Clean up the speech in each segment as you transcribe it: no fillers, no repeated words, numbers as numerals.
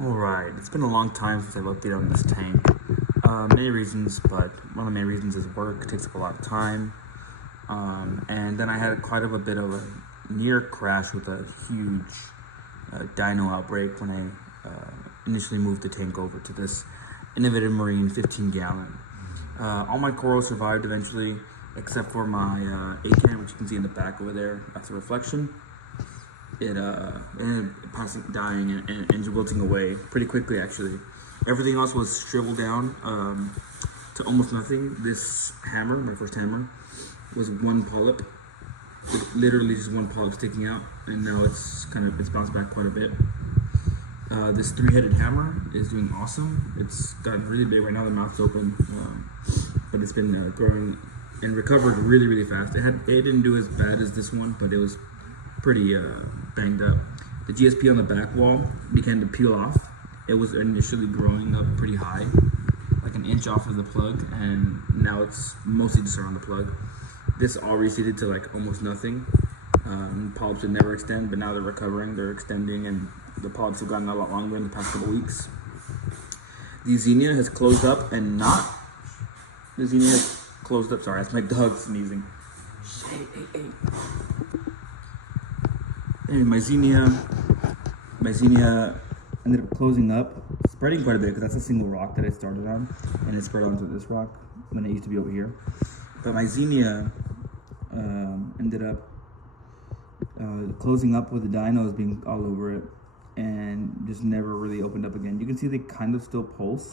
Alright, it's been a long time since I've updated on this tank. Many reasons, but one of the main reasons is work. It takes up a lot of time. And then I had quite a bit of a near crash with a huge dino outbreak when I initially moved the tank over to this Innovative Marine 15-gallon. All my corals survived eventually, except for my A-can, which you can see in the back over there. That's a reflection. It passing, dying, and wilting away pretty quickly, actually. Everything else was shriveled down to almost nothing. This hammer, my first hammer, was one polyp. Literally just one polyp sticking out, and now it's bounced back quite a bit. This three-headed hammer is doing awesome. It's gotten really big right now. The mouth's open, but it's been growing and recovered really fast. It didn't do as bad as this one, but it was pretty banged up. The GSP on the back wall began to peel off. It was initially growing up pretty high, like an inch off of the plug, and now it's mostly just around the plug. This all receded to like almost nothing. Polyps would never extend, but now they're recovering, they're extending, and the polyps have gotten a lot longer in the past couple weeks. The Xenia has closed up and not. The Xenia has closed up. Sorry, that's my dog sneezing. Hey. Anyway, my Xenia ended up closing up, spreading quite a bit because that's a single rock that I started on, and it spread onto this rock when it used to be over here. But my Xenia ended up closing up with the dinos being all over it, and just never really opened up again. You can see they kind of still pulse,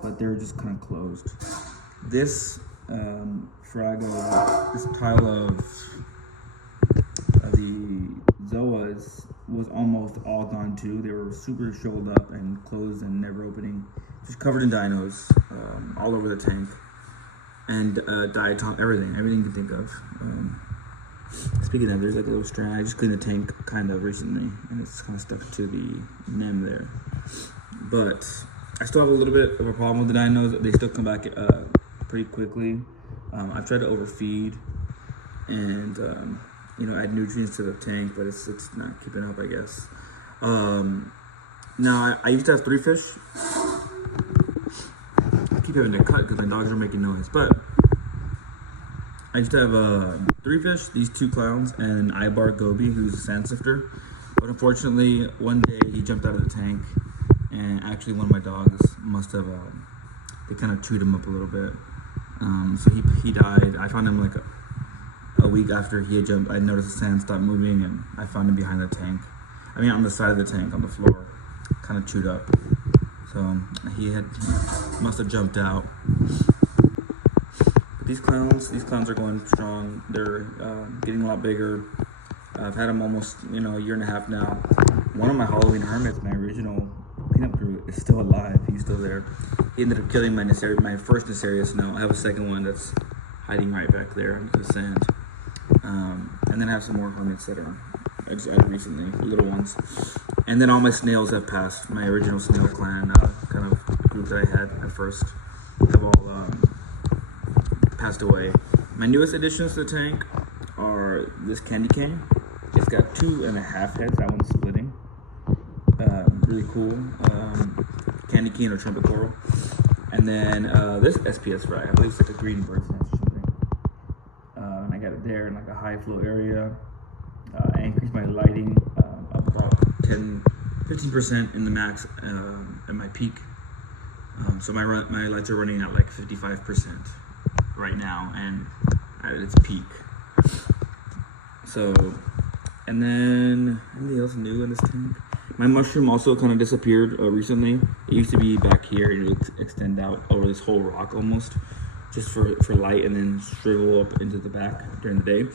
but they're just kind of closed. This this pile of the Zoas was almost all gone too. They were super shriveled up and closed and never opening, just covered in dinos all over the tank, and diatom, everything you can think of. Speaking of, there's like a little strand. I just cleaned the tank kind of recently, and it's kind of stuck to the NEM there. But I still have a little bit of a problem with the dinos. They still come back pretty quickly. I've tried to overfeed and add nutrients to the tank, but it's not keeping up, I guess. Now I used to have 3 fish. I keep having to cut because my dogs are making noise, but I used to have 3 fish, these 2 clowns, and an Ibar goby who's a sand sifter. But unfortunately, one day he jumped out of the tank, and actually one of my dogs must have, they kind of chewed him up a little bit. So he died. I found him like a week after he had jumped. I noticed the sand stopped moving, and I found him behind the tank. I mean, on the side of the tank, on the floor, kind of chewed up. So he must have jumped out. But these clowns are going strong. They're getting a lot bigger. I've had them almost, a year and a half now. One of my Halloween hermits, my original cleanup crew, is still alive. He's still there. He ended up killing my first Necerius. Now I have a second one that's hiding right back there in the sand. And then I have some more hermits that are added recently, little ones. And then all my snails have passed. My original snail clan kind of group that I had at first have all passed away. My newest additions to the tank are this candy cane. It's got 2.5 heads. That one's splitting. Really cool. Candy cane or trumpet coral. And then this SPS fry. I believe it's like a green bird's nest or something. And I got it there in like a high flow area. I increased my lighting up about 15% in the max at my peak. So my lights are running at like 55% right now, and at its peak. So, and then anything else new in this tank? My mushroom also kind of disappeared recently. It used to be back here, and it would extend out over this whole rock almost, just for light, and then shrivel up into the back during the day.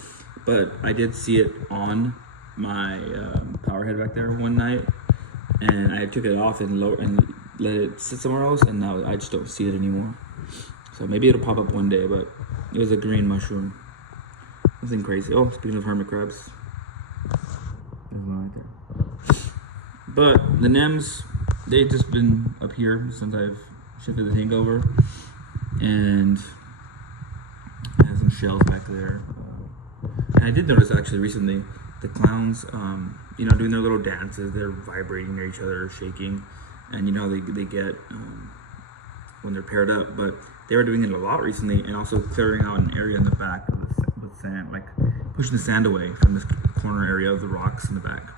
But I did see it on my power head back there one night, and I took it off and let it sit somewhere else, and now I just don't see it anymore. So maybe it'll pop up one day, but it was a green mushroom. Nothing crazy. Oh, speaking of hermit crabs, there's one right there. But the NEMs, they've just been up here since I've shifted the tank over, and I have some shells back there. And I did notice actually recently the clowns doing their little dances. They're vibrating near each other, shaking, and they get when they're paired up. But they were doing it a lot recently, and also clearing out an area in the back with sand, like pushing the sand away from this corner area of the rocks in the back.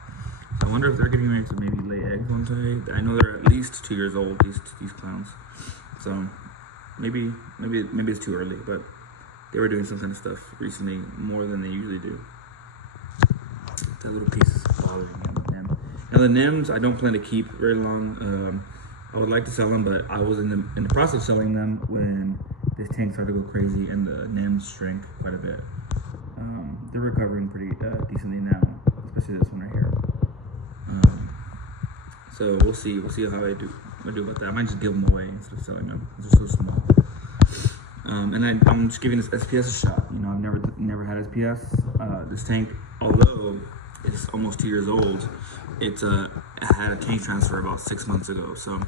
So I wonder if they're getting ready to maybe lay eggs one day. I know they're at least 2 years old, these clowns. So maybe it's too early, but they were doing some kind of stuff recently more than they usually do. That little piece is bothering me on the NEM. Now the NEMs I don't plan to keep very long. I would like to sell them, but I was in the process of selling them when this tank started to go crazy and the NEMs shrank quite a bit. They're recovering pretty decently now, especially this one right here. So we'll see how I do about that. I might just give them away instead of selling them. They're so small. And I'm just giving this SPS a shot. I've never had SPS. This tank, although it's almost 2 years old, it had a tank transfer about 6 months ago. So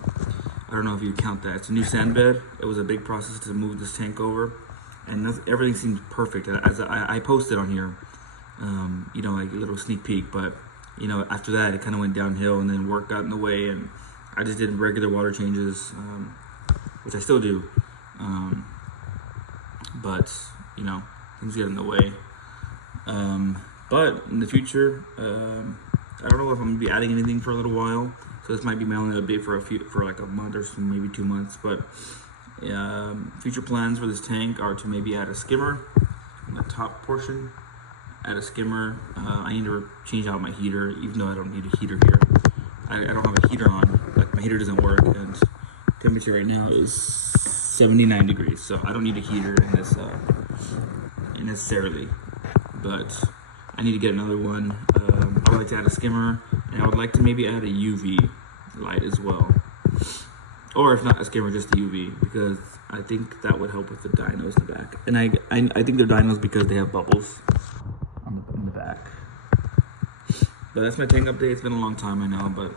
I don't know if you count that. It's a new sand bed. It was a big process to move this tank over, and everything seems perfect. As I posted on here, like a little sneak peek, but after that it kind of went downhill, and then work got in the way, and I just did regular water changes, which I still do. But things get in the way. But in the future, I don't know if I'm gonna be adding anything for a little while. So this might be my only update for like a month or so, maybe 2 months. But future plans for this tank are to maybe add a skimmer in the top portion. Add a skimmer. I need to change out my heater, even though I don't need a heater here. I don't have a heater on. Like my heater doesn't work, and temperature right now is 79 degrees. So I don't need a heater in this necessarily, but I need to get another one. I would like to add a skimmer, and I would like to maybe add a UV light as well. Or if not a skimmer, just the UV, because I think that would help with the dynos in the back. And I think they're dynos because they have bubbles in the back. But that's my tank update. It's been a long time, I know, but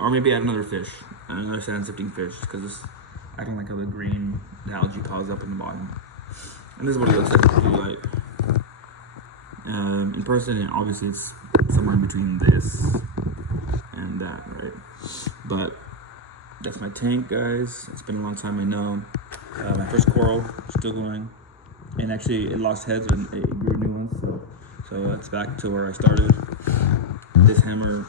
or maybe add another fish, another sand sifting fish, because I don't like how the algae piles up in the bottom. And this is what it looks like in blue light. In person, and obviously it's somewhere in between this and that, right? But that's my tank, guys. It's been a long time, I know. My first coral, still going. And actually, it lost heads and it grew new ones, so it's back to where I started. This hammer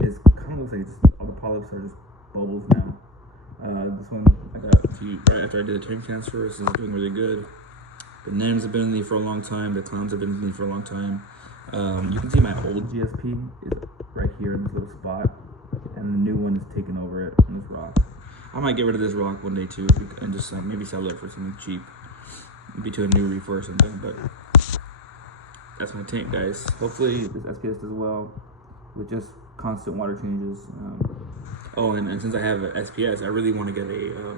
is kind of looks like all the polyps are just bubbles now. This one I got right after I did the tank transfer. This is doing really good. The NEMs have been in me for a long time. The clowns have been in me for a long time. You can see my old GSP is right here in this little spot, and the new one is taking over it on this rock. I might get rid of this rock one day too, and just like maybe sell it for something cheap, maybe to a new reef or something. But that's my tank, guys. Hopefully this SPS does well with just constant water changes. And since I have an SPS, I really want to get a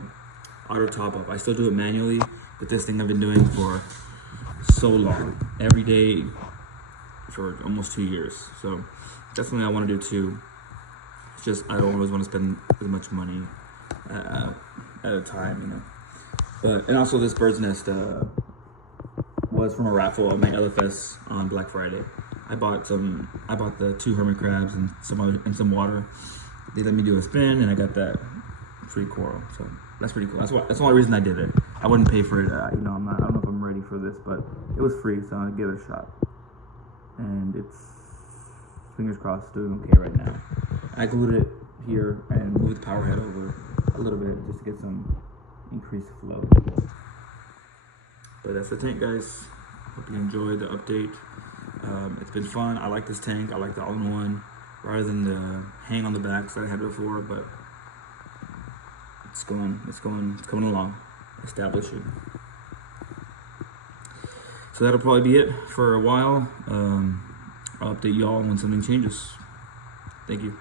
auto top up. I still do it manually, but this thing I've been doing for so long, every day for almost 2 years. So that's something I want to do too. It's just I don't always want to spend as much money at a time, But and also this bird's nest was from a raffle at my LFS on Black Friday. I bought the 2 hermit crabs and some water. They let me do a spin, and I got that free coral. So that's pretty cool. That's the only reason I did it. I wouldn't pay for it. I don't know if I'm ready for this, but it was free, so I gave it a shot. And it's, fingers crossed, doing okay right now. I glued it here and moved the power head over a little bit just to get some increased flow. But that's the tank, guys. Hope you enjoyed the update. It's been fun. I like this tank. I like the all-in-one rather than the hang on the backs that I had before, but it's coming along, establishing. So that'll probably be it for a while. I'll update y'all when something changes. Thank you.